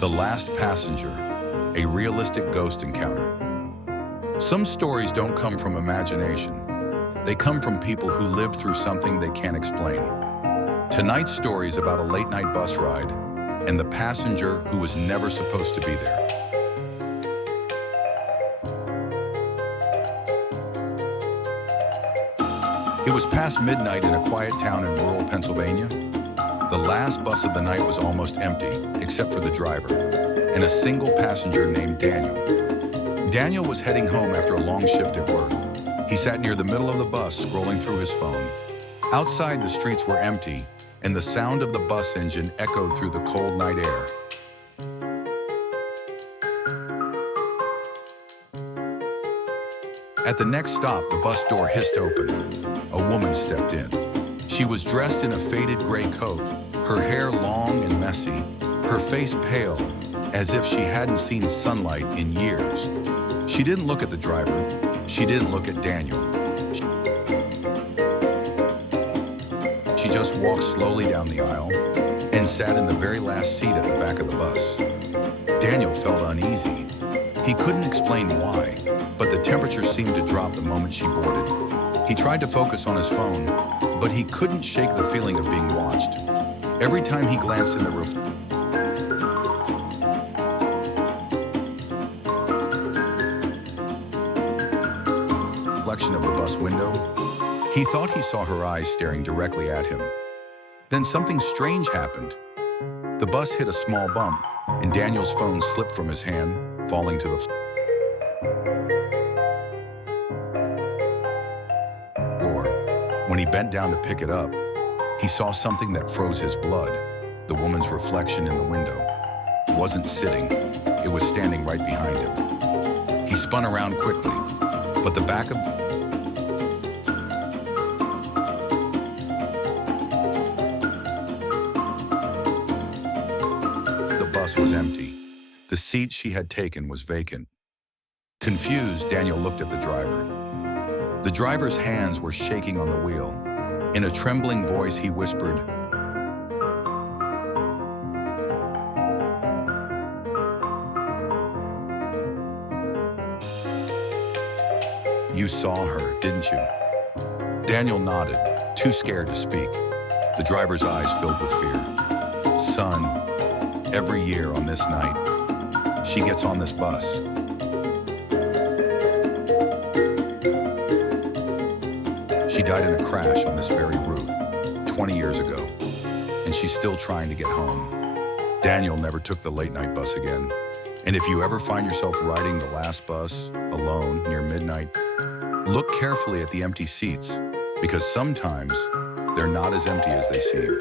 The Last Passenger, a realistic ghost encounter. Some stories don't come from imagination. They come from people who lived through something they can't explain. Tonight's story is about a late-night bus ride and the passenger who was never supposed to be there. It was past midnight in a quiet town in rural Pennsylvania. The last bus of the night was almost empty, except for the driver, and a single passenger named Daniel. Daniel was heading home after a long shift at work. He sat near the middle of the bus, scrolling through his phone. Outside, the streets were empty, and the sound of the bus engine echoed through the cold night air. At the next stop, the bus door hissed open. A woman stepped in. She was dressed in a faded gray coat, her hair long and messy, her face pale, as if she hadn't seen sunlight in years. She didn't look at the driver. She didn't look at Daniel. She just walked slowly down the aisle and sat in the very last seat at the back of the bus. Daniel felt uneasy. He couldn't explain why, but the temperature seemed to drop the moment she boarded. He tried to focus on his phone, but he couldn't shake the feeling of being watched. Every time he glanced in the reflection of the bus window, he thought he saw her eyes staring directly at him. Then something strange happened. The bus hit a small bump, and Daniel's phone slipped from his hand, falling to the floor. When he bent down to pick it up, he saw something that froze his blood. The woman's reflection in the window wasn't sitting, it was standing right behind him. He spun around quickly, but the back of the bus was empty. The seat she had taken was vacant. Confused, Daniel looked at the driver. The driver's hands were shaking on the wheel. In a trembling voice, he whispered, "You saw her, didn't you?" Daniel nodded, too scared to speak. The driver's eyes filled with fear. "Son, every year on this night, she gets on this bus. She died in a crash on this very route 20 years ago, and she's still trying to get home." Daniel never took the late-night bus again. And if you ever find yourself riding the last bus alone near midnight, look carefully at the empty seats, because sometimes they're not as empty as they seem.